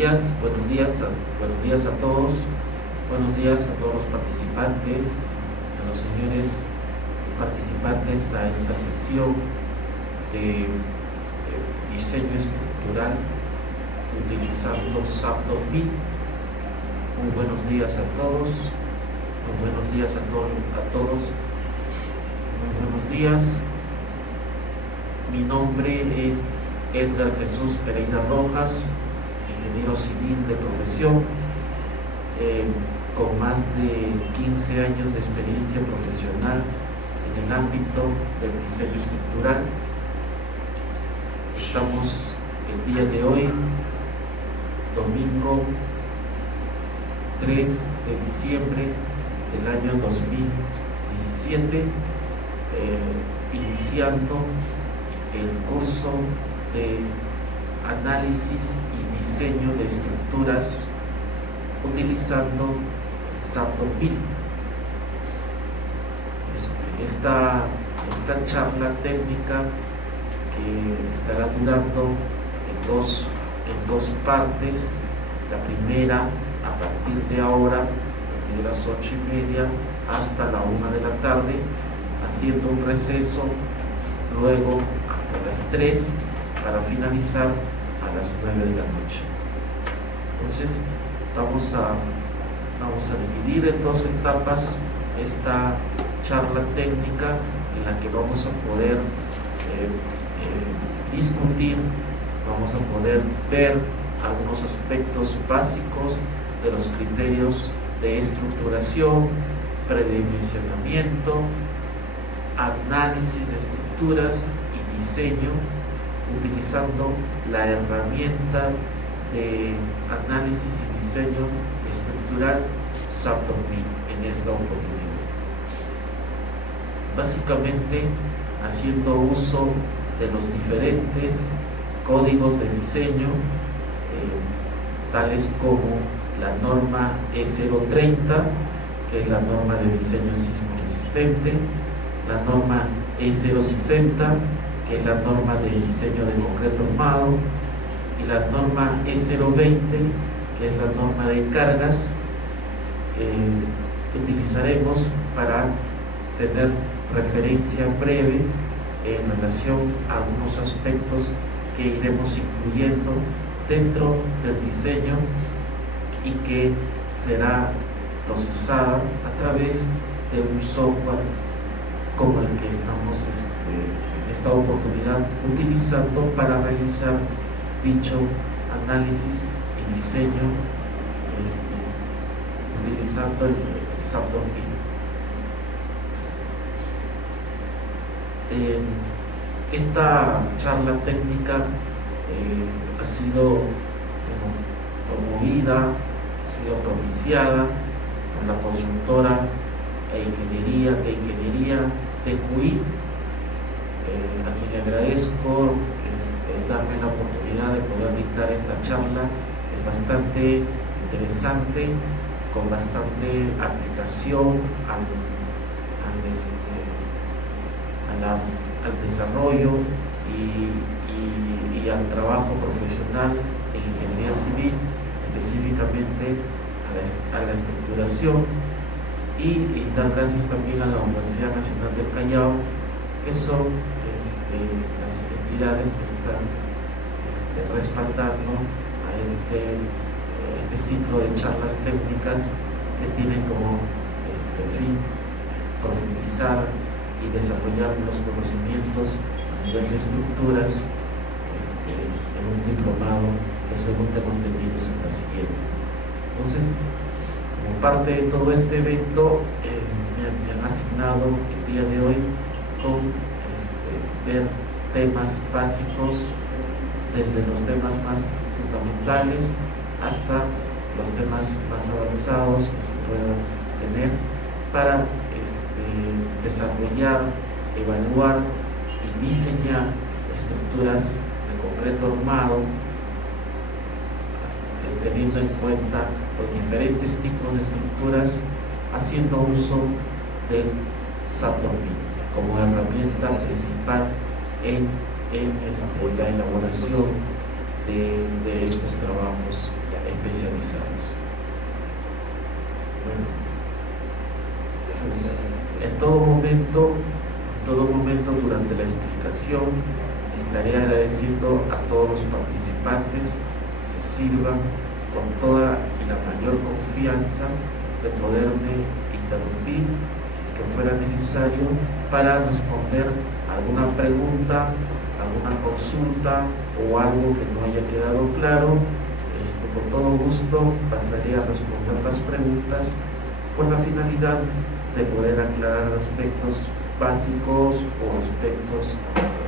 buenos días a todos, buenos días a todos los participantes, a los señores participantes a esta sesión de diseño estructural utilizando SAP2000. Muy buenos días a todos, muy buenos días a todos, muy buenos días. Mi nombre es Edgar Jesús Pereira Rojas, ingeniero civil de profesión, con más de 15 años de experiencia profesional en el ámbito del diseño estructural. Estamos el día de hoy, domingo 3 de diciembre del año 2017, iniciando el curso de análisis y diseño de estructuras utilizando SAP2000. Esta charla técnica que estará durando en dos partes. La primera, a partir de ahora, de las 8:30 hasta la 1 de la tarde, haciendo un receso, luego hasta las 3 para finalizar a las 9 de la noche. Entonces vamos a dividir en dos etapas esta charla técnica, en la que vamos a poder discutir, vamos a poder ver algunos aspectos básicos de los criterios de estructuración, predimensionamiento, análisis de estructuras y diseño, utilizando la herramienta de análisis y diseño estructural SAP2000 en esta oportunidad. Básicamente haciendo uso de los diferentes códigos de diseño, tales como la norma E030, que es la norma de diseño sísmico resistente, la norma E060, que es la norma de diseño de concreto armado, y la norma E020, que es la norma de cargas, que utilizaremos para tener referencia breve en relación a algunos aspectos que iremos incluyendo dentro del diseño y que será procesada a través de un software como el que estamos en esta oportunidad utilizando para realizar dicho análisis y diseño, utilizando el SAP2000. Esta charla técnica ha sido promovida, ha sido propiciada por la consultora de ingeniería TQI, a quien le agradezco darme la oportunidad de poder dictar esta charla. Es bastante interesante, con bastante aplicación al desarrollo y al trabajo profesional en ingeniería civil, específicamente a la estructuración, y dar gracias también a la Universidad Nacional del Callao, que son las entidades que están respaldando a este ciclo de charlas técnicas que tienen como fin profundizar y desarrollar los conocimientos a nivel de estructuras en un diplomado que, según tengo entendido, se está siguiendo. Entonces, como parte de todo este evento, me han asignado el día de hoy con ver temas básicos, desde los temas más fundamentales hasta los temas más avanzados que se puedan tener, para desarrollar, evaluar y diseñar estructuras de concreto armado, teniendo en cuenta los diferentes tipos de estructuras, haciendo uso del SAP2000 como herramienta principal en la elaboración de estos trabajos especializados. Bueno, en todo momento durante la explicación estaré agradeciendo a todos los participantes se sirvan con toda y la mayor confianza de poderme interrumpir si es que fuera necesario para responder alguna pregunta, alguna consulta o algo que no haya quedado claro. Con todo gusto pasaré a responder las preguntas con la finalidad de poder aclarar aspectos básicos o aspectos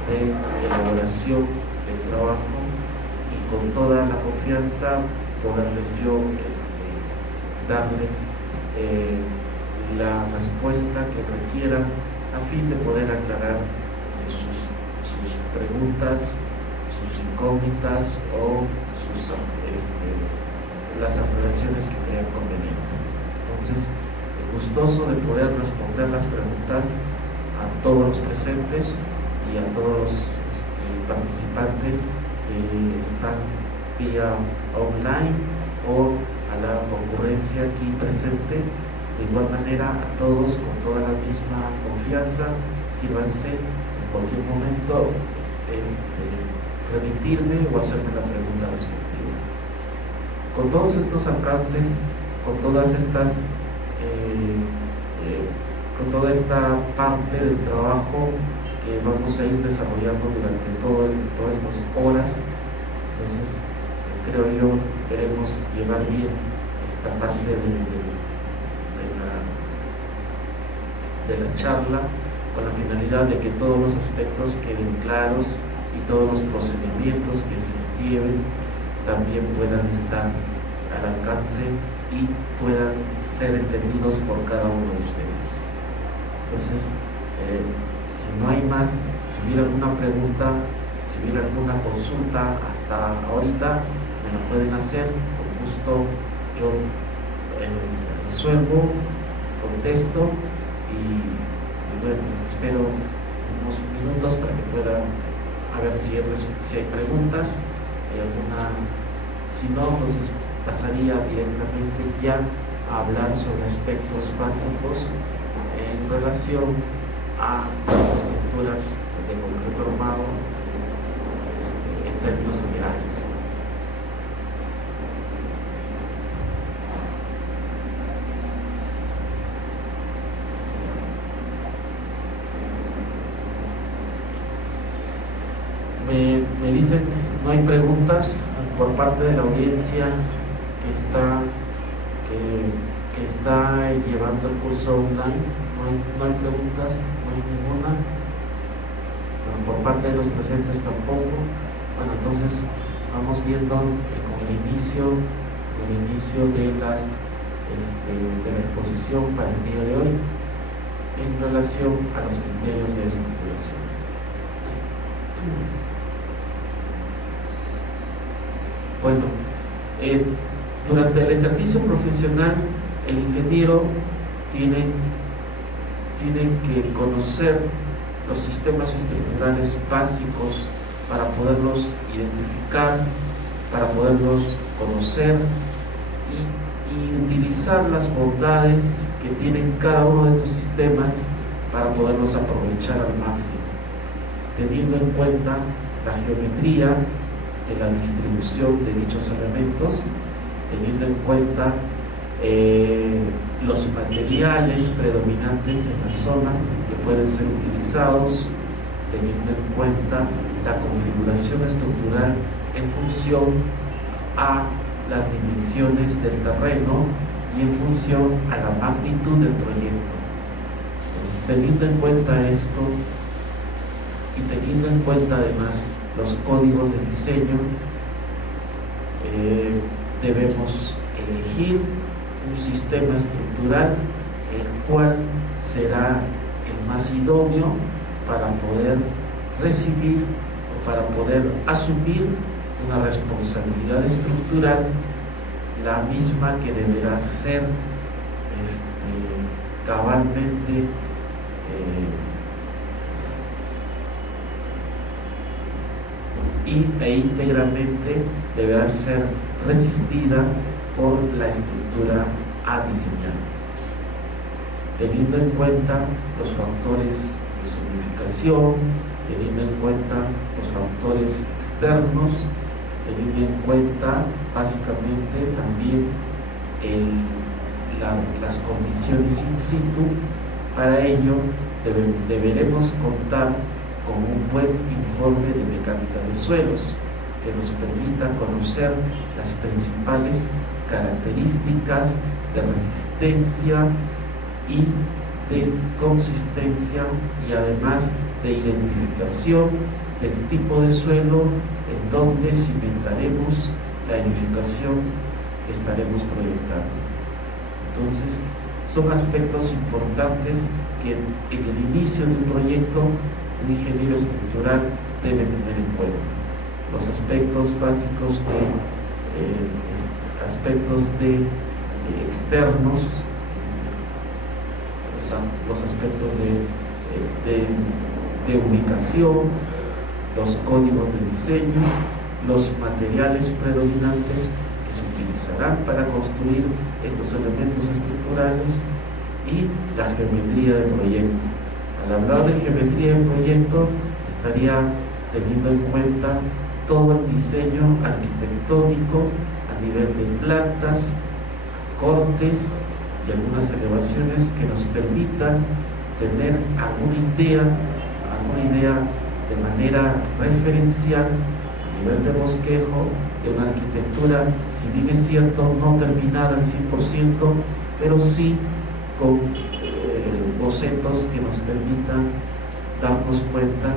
de elaboración del trabajo y con toda la confianza poderles yo darles la respuesta que requieran a fin de poder aclarar sus preguntas, sus incógnitas o las aclaraciones que crean conveniente. Entonces, gustoso de poder responder las preguntas a todos los presentes y a todos los participantes que están vía online o a la concurrencia aquí presente. De igual manera, a todos con toda la misma confianza, sírvanse en cualquier momento remitirme o hacerme la pregunta respectiva. Con todos estos alcances, con todas estas con toda esta parte del trabajo que vamos a ir desarrollando durante todas estas horas, entonces creo yo queremos llevar bien esta parte de la charla con la finalidad de que todos los aspectos queden claros y todos los procedimientos que se lleven también puedan estar al alcance y puedan ser entendidos por cada uno de ustedes. Entonces, si no hay más, si hubiera alguna pregunta, si hubiera alguna consulta hasta ahorita, me lo pueden hacer, con gusto yo resuelvo, contesto y bueno, espero unos minutos para que pueda a ver si hay preguntas, hay alguna. Si no, entonces pasaría directamente ya a hablar sobre aspectos básicos en relación a las estructuras de concreto armado en términos generales. Me dicen no hay preguntas por parte de la audiencia que está llevando el curso online. No hay preguntas, no hay ninguna. Bueno, por parte de los presentes tampoco. Bueno, entonces vamos viendo con el inicio de la exposición para el día de hoy en relación a los criterios de estructuración. Bueno, durante el ejercicio profesional, el ingeniero tiene que conocer los sistemas estructurales básicos para poderlos identificar, para poderlos conocer y utilizar las bondades que tienen cada uno de estos sistemas para poderlos aprovechar al máximo, teniendo en cuenta la geometría de la distribución de dichos elementos, teniendo en cuenta los materiales predominantes en la zona que pueden ser utilizados, teniendo en cuenta la configuración estructural en función a las dimensiones del terreno y en función a la magnitud del proyecto. Entonces, teniendo en cuenta esto y teniendo en cuenta además los códigos de diseño, debemos elegir un sistema estructural el cual será el más idóneo para poder recibir o para poder asumir una responsabilidad estructural, la misma que deberá ser cabalmente e íntegramente deberá ser resistida por la estructura a diseñar, teniendo en cuenta los factores de solidificación, teniendo en cuenta los factores externos, teniendo en cuenta básicamente también las condiciones in situ. Para ello deberemos contar con un buen informe de mecánica de suelos que nos permita conocer las principales características de resistencia y de consistencia, y además de identificación del tipo de suelo en donde cimentaremos la edificación que estaremos proyectando. Entonces, son aspectos importantes que en el inicio de un proyecto un ingeniero estructural debe tener en cuenta. Los aspectos básicos externos, los aspectos de ubicación, los códigos de diseño, los materiales predominantes que se utilizarán para construir estos elementos estructurales y la geometría del proyecto. Al hablar de geometría del proyecto, estaría teniendo en cuenta todo el diseño arquitectónico a nivel de plantas, cortes y algunas elevaciones que nos permitan tener alguna idea de manera referencial a nivel de bosquejo de una arquitectura, si bien es cierto no terminada al 100%, pero sí con bocetos que nos permitan darnos cuenta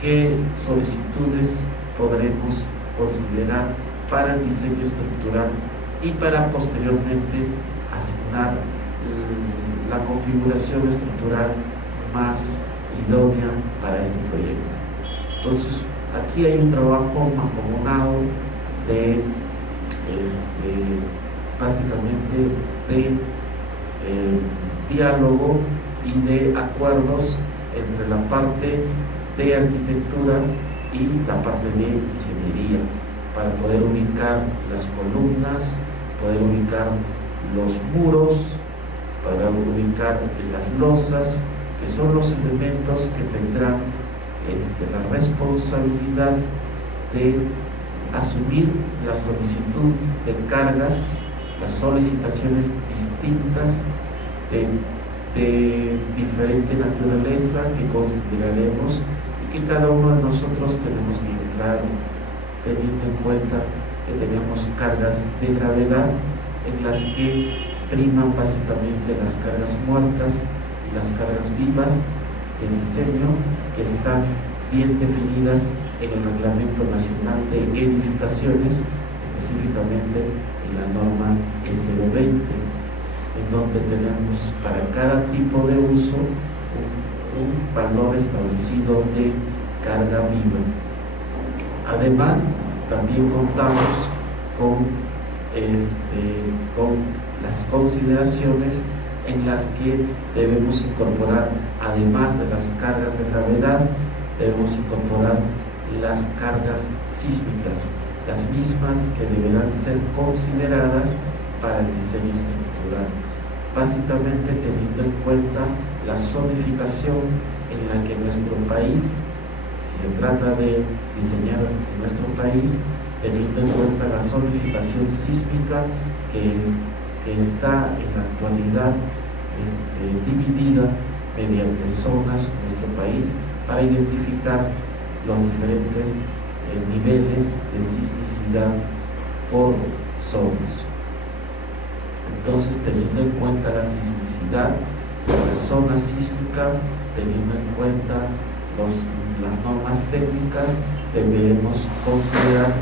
qué solicitudes podremos considerar para el diseño estructural y para posteriormente asignar la configuración estructural más idónea para este proyecto. Entonces, aquí hay un trabajo mancomunado de básicamente de diálogo y de acuerdos entre la parte de arquitectura y la parte de ingeniería, para poder ubicar las columnas, poder ubicar los muros, para ubicar las losas, que son los elementos que tendrán la responsabilidad de asumir la solicitud de cargas, las solicitaciones distintas de diferente naturaleza que consideraremos y que cada uno de nosotros tenemos bien claro, teniendo en cuenta que tenemos cargas de gravedad en las que priman básicamente las cargas muertas y las cargas vivas de diseño, que están bien definidas en el Reglamento Nacional de Edificaciones, específicamente en la norma SB20, en donde tenemos para cada tipo de uso un valor establecido de carga viva. Además, también contamos con las consideraciones en las que debemos incorporar, además de las cargas de gravedad, debemos incorporar las cargas sísmicas, las mismas que deberán ser consideradas para el diseño estructural, básicamente teniendo en cuenta la zonificación en la que nuestro país, si se trata de diseñar en nuestro país, teniendo en cuenta la zonificación sísmica que está en la actualidad dividida mediante zonas en nuestro país para identificar los diferentes niveles de sismicidad por zonas. Entonces, teniendo en cuenta la sismicidad de la zona sísmica, teniendo en cuenta las normas técnicas, deberemos considerar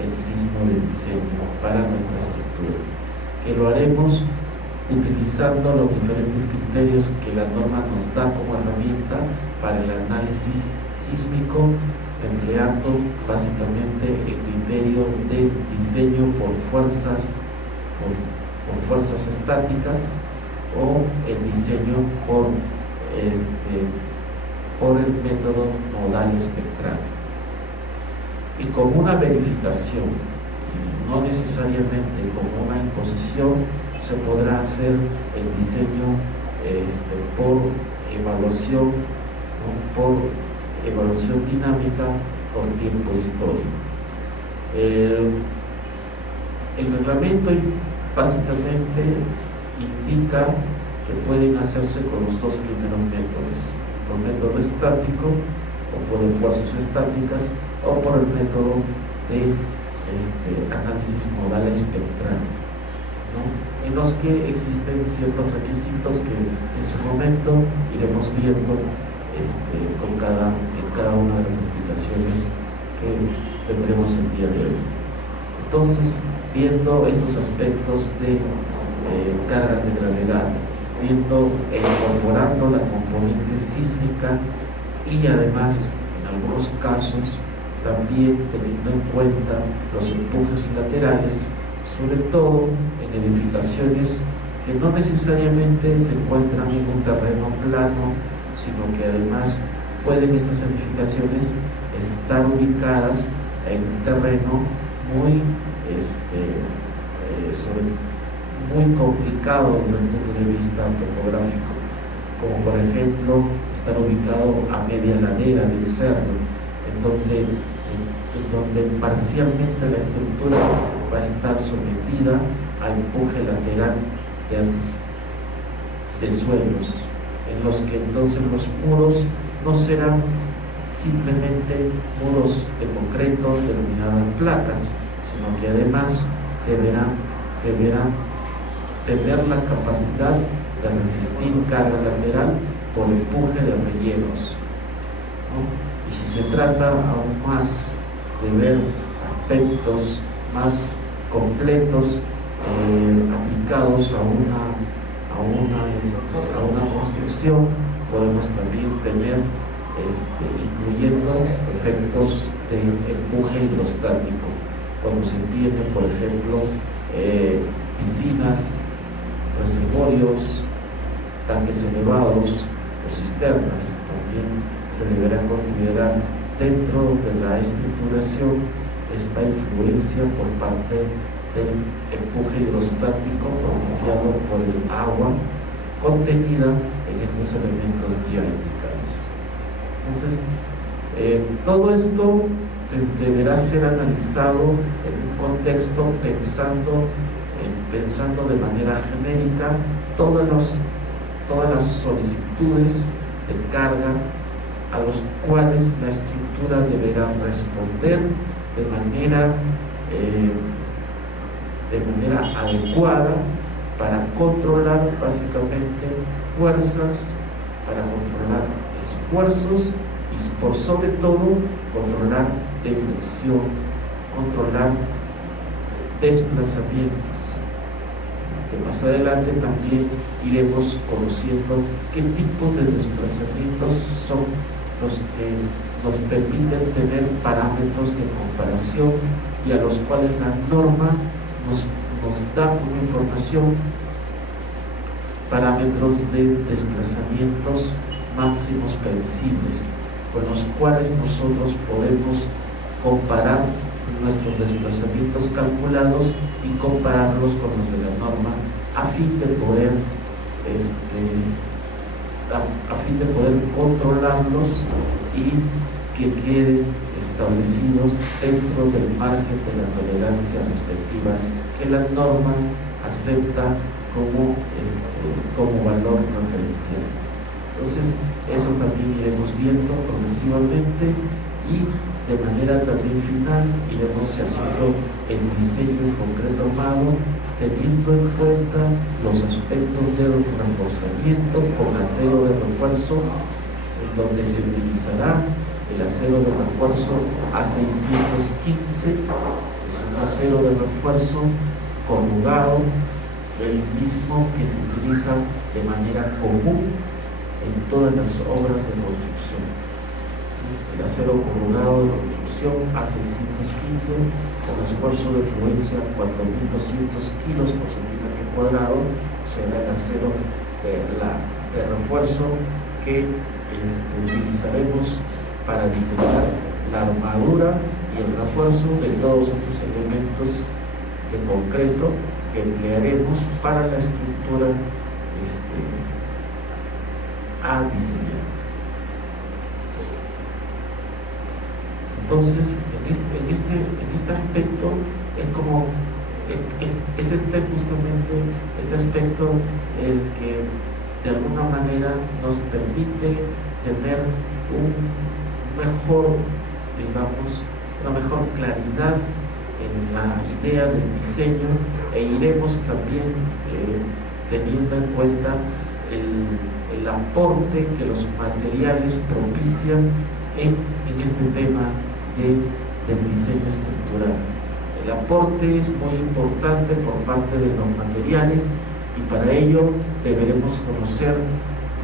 el sismo de diseño para nuestra estructura, que lo haremos utilizando los diferentes criterios que la norma nos da como herramienta para el análisis sísmico, empleando básicamente el criterio de diseño por fuerzas estáticas o el diseño por el método modal espectral. y como una verificación, y no necesariamente como una imposición, se podrá hacer el diseño por evaluación, ¿no? Por evaluación dinámica por tiempo histórico. El reglamento básicamente indica que pueden hacerse con los dos primeros métodos, por método estático o por fuerzas estáticas, o por el método de análisis modal espectral, ¿no? En los que existen ciertos requisitos que en su momento iremos viendo en cada una de las explicaciones que tendremos el día de hoy. Entonces, viendo estos aspectos de cargas de gravedad, viendo e incorporando la componente sísmica y además, en algunos casos, también teniendo en cuenta los empujes laterales, sobre todo en edificaciones que no necesariamente se encuentran en un terreno plano, sino que además pueden estas edificaciones estar ubicadas en un terreno muy muy complicado desde el punto de vista topográfico, como por ejemplo estar ubicado a media ladera de un cerro, en donde parcialmente la estructura va a estar sometida al empuje lateral de suelos, en los que entonces los muros no serán simplemente muros de concreto denominados placas, sino que además deberán tener la capacidad de resistir carga lateral por empuje de rellenos, ¿no? Y si se trata aún más de ver aspectos más completos aplicados a una construcción, podemos también tener incluyendo efectos de empuje hidrostático, cuando se tiene, por ejemplo, piscinas, reservorios, tanques elevados o cisternas. También se deberá considerar dentro de la estructuración esta influencia por parte del empuje hidrostático propiciado por el agua contenida en estos elementos ya indicados. Entonces, todo esto deberá ser analizado en un contexto pensando de manera genérica todas las solicitudes de carga a los cuales la estructura deberá responder de manera adecuada para controlar básicamente fuerzas, para controlar esfuerzos y por sobre todo controlar deflexión, controlar desplazamientos, que más adelante también iremos conociendo qué tipos de desplazamientos son los que nos permiten tener parámetros de comparación y a los cuales la norma nos da como información parámetros de desplazamientos máximos permisibles, con los cuales nosotros podemos comparar nuestros desplazamientos calculados y compararlos con los de la norma a fin de poder controlarlos y que queden establecidos dentro del margen de la tolerancia respectiva que la norma acepta como valor referencial. Entonces, eso también iremos viendo progresivamente y de manera también final iremos haciendo el diseño concreto armado, teniendo en cuenta los aspectos del reforzamiento con acero de refuerzo, en donde se utilizará el acero de refuerzo A615, es un acero de refuerzo corrugado, el mismo que se utiliza de manera común en todas las obras de construcción. El acero corrugado de construcción A615 con esfuerzo de fluencia 4.200 kilos por centímetro cuadrado será el acero de refuerzo que utilizaremos para diseñar la armadura y el refuerzo de todos estos elementos de concreto que emplearemos para la estructura a diseñar. Entonces, en este aspecto es justamente este aspecto el que de alguna manera nos permite tener una mejor claridad en la idea del diseño, e iremos también teniendo en cuenta el aporte que los materiales propician en este tema del diseño estructural. El aporte es muy importante por parte de los materiales, y para ello deberemos conocer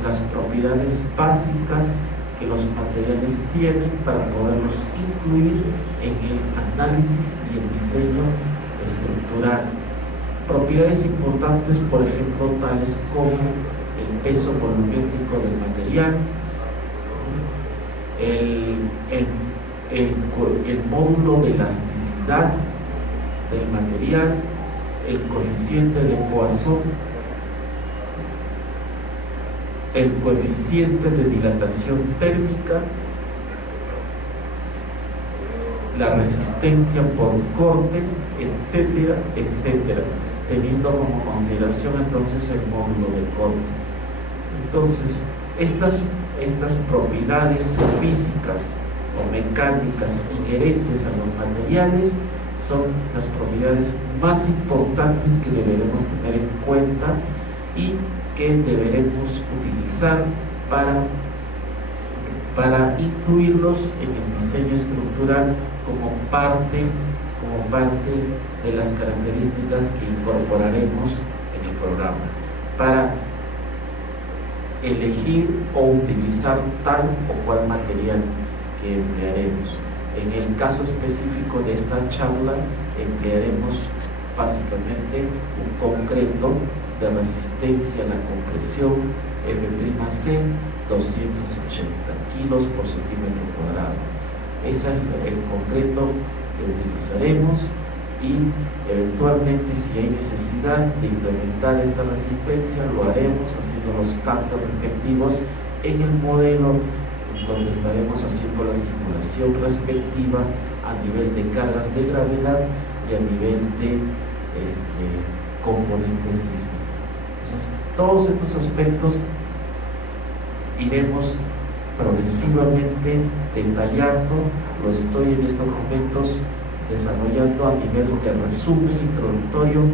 las propiedades básicas que los materiales tienen para poderlos incluir en el análisis y el diseño estructural. Propiedades importantes, por ejemplo, tales como el peso volumétrico del material, el módulo de elasticidad del material, el coeficiente de Poisson, el coeficiente de dilatación térmica, la resistencia por corte, etcétera, etcétera, teniendo como consideración entonces el módulo de corte. Entonces, estas propiedades físicas o mecánicas inherentes a los materiales son las propiedades más importantes que deberemos tener en cuenta y que deberemos utilizar para incluirlos en el diseño estructural como parte de las características que incorporaremos en el programa, para elegir o utilizar tal o cual material que emplearemos. En el caso específico de esta charla, emplearemos básicamente un concreto de resistencia a la compresión F'C 280 kilos por centímetro cuadrado. Ese es el concreto que utilizaremos, y eventualmente, si hay necesidad de implementar esta resistencia, lo haremos haciendo los cambios respectivos en el modelo, donde estaremos haciendo la simulación respectiva a nivel de cargas de gravedad y a nivel de componentes sísmicos. Entonces, todos estos aspectos iremos progresivamente detallando. Lo estoy en estos momentos desarrollando a nivel de resumen introductorio,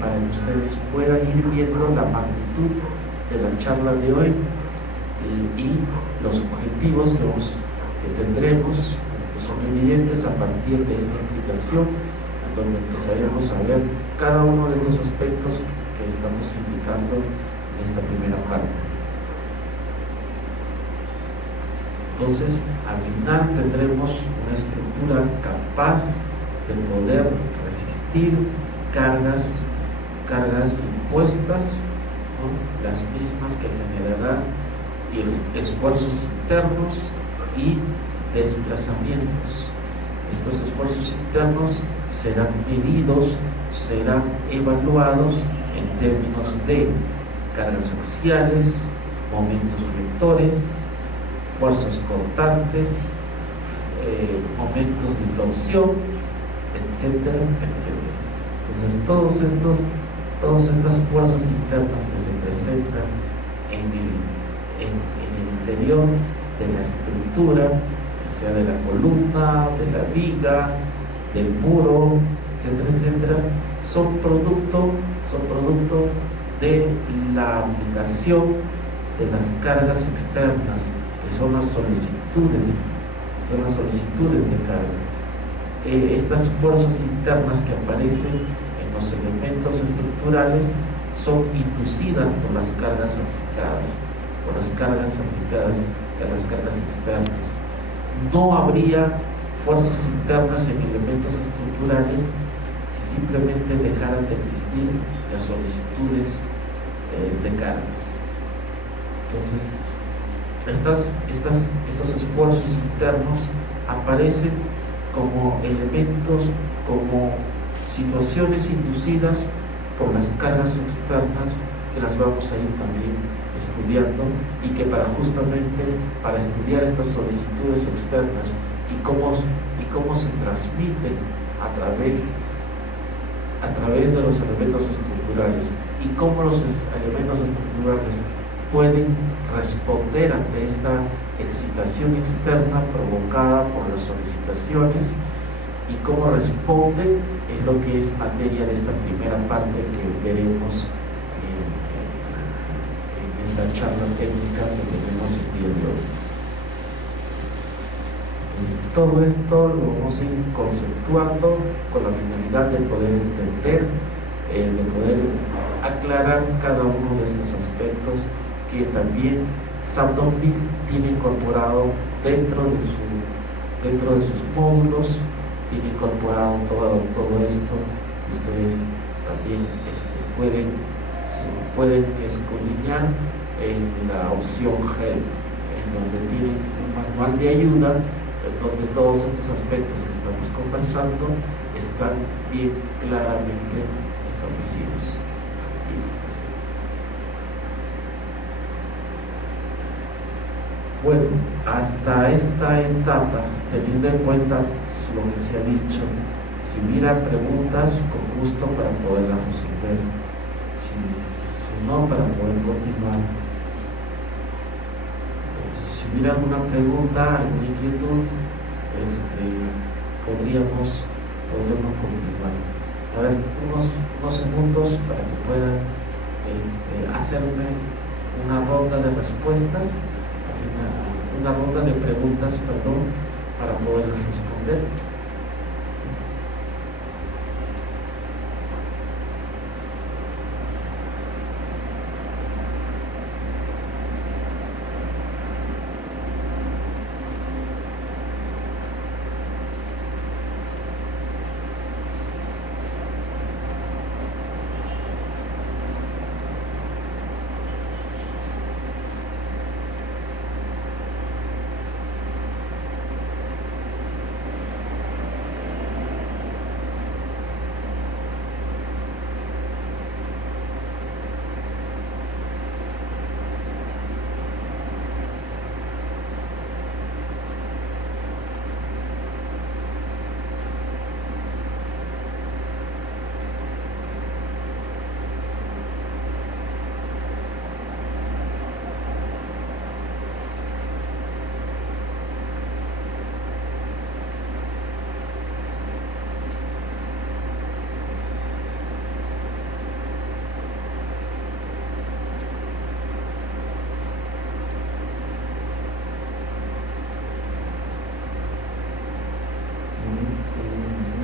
para que ustedes puedan ir viendo la magnitud de la charla de hoy y los objetivos que tendremos, que son evidentes a partir de esta explicación, donde empezaremos a ver cada uno de estos aspectos que estamos indicando en esta primera parte. Entonces, al final tendremos una estructura capaz de poder resistir cargas impuestas, ¿no? Las mismas que generarán esfuerzos internos y desplazamientos. Estos esfuerzos internos serán medidos, serán evaluados en términos de cargas axiales, momentos vectores, fuerzas cortantes, momentos de torsión, etcétera, etcétera. Entonces, todas estas fuerzas internas que se presentan en el interior de la estructura, que sea de la columna, de la viga, del muro, etcétera, etcétera, son producto de la aplicación de las cargas externas, que son las solicitudes de carga. Estas fuerzas internas que aparecen en los elementos estructurales son inducidas por las cargas aplicadas a las cargas externas. No habría fuerzas internas en elementos estructurales si simplemente dejaran de existir las solicitudes de cargas. Entonces, estos esfuerzos internos aparecen como elementos, como situaciones inducidas por las cargas externas que las vamos a ir también estudiando, y que para estudiar estas solicitudes externas y cómo se transmiten a través de los elementos estructurales, y cómo los elementos estructurales pueden responder ante esta excitación externa provocada por las solicitaciones, y cómo responden en lo que es materia de esta primera parte que veremos en esta charla técnica que tenemos el día de hoy. Todo esto lo vamos a ir conceptuando con la finalidad de poder entender, de poder aclarar cada uno de estos aspectos que también Sabdovnik tiene incorporado dentro de sus módulos. Tiene incorporado todo esto. Ustedes también pueden escudriñar en la opción Help, en donde tienen un manual de ayuda, donde todos estos aspectos que estamos conversando están bien claramente establecidos. Bueno, hasta esta etapa, teniendo en cuenta lo que se ha dicho, si hubiera preguntas, con gusto para poderlas resolver, si no, para poder continuar. Si hubiera alguna pregunta, alguna inquietud, podríamos continuar. A ver, unos segundos para que puedan hacerme una ronda de respuestas, una ronda de preguntas, perdón, para poder responder.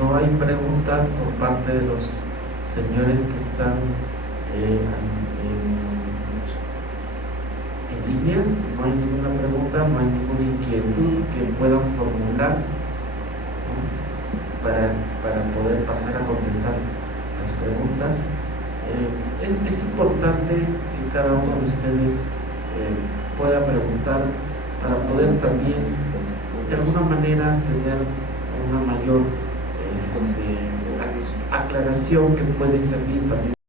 No hay pregunta por parte de los señores que están en línea. No hay ninguna pregunta, no hay ninguna inquietud que puedan formular, ¿no?, para poder pasar a contestar las preguntas. Es importante que cada uno de ustedes pueda preguntar para poder también de alguna manera tener una mayor aclaración que puede servir también